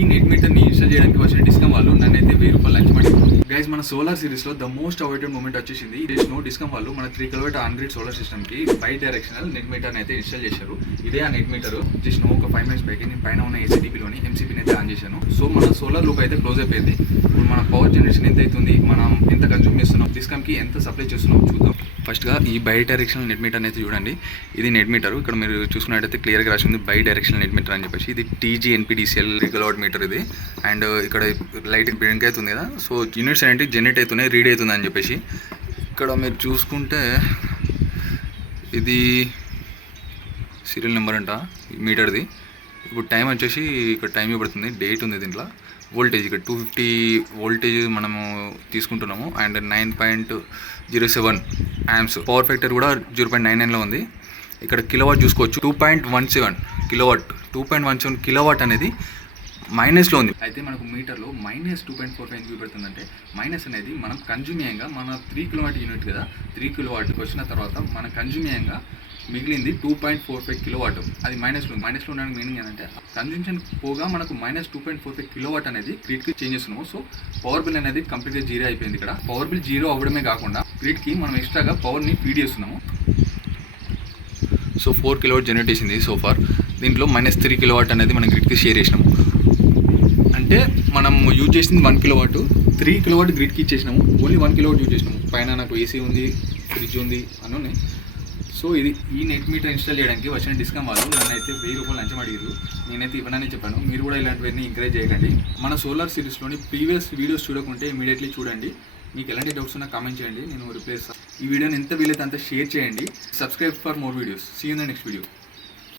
ఈ net మీటర్ని install చేయడానికి వచ్చిన డిస్కమ్ వాళ్ళు నన్నైతే 1000 రూపాయలు లంచం అడిగారు. గైస్, మన సోలార్ సిరీస్లో ద మోస్ట్ అవైటెడ్ మూమెంట్ వచ్చేసింది. డిస్కమ్ వాళ్ళు మన 3 kW ఆన్ గ్రిడ్ సోలార్ సిస్టమ్కి బై డైరెక్షనల్ నెట్ మీటర్ని అయితే ఇన్స్టాల్ చేశారు. ఇదే ఆ నెట్ మీటర్. జస్ట్ ఒక 5 minutes బ్యాక్ నేను పైన ఉన్న ఏసీటీపీలోని ఎంసీపీని అయితే ఆన్ చేశాను. సో మన సోలార్ లూప్ అయితే క్లోజ్ అయిపోయింది. ఇప్పుడు మన పవర్ జనరేషన్ ఎంత అవుతుంది, మనం ఎంత కన్జ్యూమ్ చేస్తున్నాం, డిస్కమ్కి ఎంత సప్లై చేస్తున్నాం చూద్దాం. ఫస్ట్గా ఈ బై డైరెక్షనల్ నెట్ మీటర్ అయితే చూడండి. ఇది నెట్ మీటర్. ఇక్కడ మీరు చూసుకున్నట్టయితే క్లియర్గా రాసింది బై డైరెక్షనల్ నెట్ మీటర్ అని చెప్పేసి. ఇది టీజీ ఎన్పీడీసీఎల్ 3 kW మీటర్ ఇది. అండ్ ఇక్కడ లైట్ బ్లింక్ అవుతుంది కదా, సో యూనిట్స్ అనేవి జనరేట్ అవుతున్నాయి, రీడ్ అవుతుంది అని చెప్పేసి. ఇక్కడ మీరు చూసుకుంటే ఇది సీరియల్ నెంబర్ అంట మీటర్ది. ఇప్పుడు టైం వచ్చేసి ఇక్కడ టైం ఇవ్వబడుతుంది, డేట్ ఉంది దీంట్లో. వోల్టేజ్ ఇక్కడ 250 వోల్టేజ్ మనము తీసుకుంటున్నాము. And 9.07 amps. పవర్ ఫ్యాక్టర్ కూడా 0.99లో ఉంది. ఇక్కడ కిలోవాట్ చూసుకోవచ్చు, 2.17 కిలోవాట్. 2.17 కిలోవాట్ అనేది మైనస్లో ఉంది. అయితే మనకు మీటర్లో -2.45 ఎందుకు పెడుతుందంటే, మైనస్ అనేది మనం కన్జ్యూమియంగా మన 3 kW యూనిట్ కదా, 3 kWకి వచ్చిన తర్వాత మన కన్జ్యూమియంగా మిగిలింది 2.45 kW. అది మైనస్లో ఉండడానికి మీనింగ్ ఏంటంటే కన్జంప్షన్ పోగా మనకు -2.45 kW అనేది గ్రిడ్కి చేంజ్ చేస్తున్నాము. సో పవర్ బిల్ అనేది కంప్లీట్గా జీరో అయిపోయింది. ఇక్కడ పవర్ బిల్ జీరో అవ్వడమే కాకుండా గ్రిడ్కి మనం ఎక్స్ట్రాగా పవర్ని ఫీడ్ చేస్తున్నాము. సో 4 kW జనరేట్ చేసింది సో ఫార్. దీంట్లో -3 kW అనేది మనం గ్రిడ్కి షేర్ చేసినాము. అంటే మనం యూజ్ చేసింది 1 kW, 3 kW గ్రిడ్కి ఇచ్చేసినాము. ఓన్లీ 1 kW యూజ్ చేసినాము. పైన నాకు ఏసీ ఉంది, ఫ్రిడ్జ్ ఉంది అని ఉన్నాయి. సో ఇది ఈ నెట్ మీటర్ ఇన్స్టాల్ చేయడానికి వచ్చిన డిస్కమ్ వాళ్ళు నన్ను అయితే 1000 రూపాయలు లంచం అడిగారు. నేనైతే ఇవ్వనని చెప్పాను. మీరు కూడా ఇలాంటివన్నీ ఎంకరేజ్ చేయకండి. మన సోలార్ సిరీస్లోని ప్రీవియస్ వీడియోస్ చూడకుంటే ఇమీడియట్లీ చూడండి. మీకు ఎలాంటి డౌట్స్ ఉన్నా కామెంట్ చేయండి, నేను రిప్లై ఇస్తాను. ఈ వీడియోని ఎంత వీలైతే అంత షేర్ చేయండి. Subscribe for more videos. See you in the next video.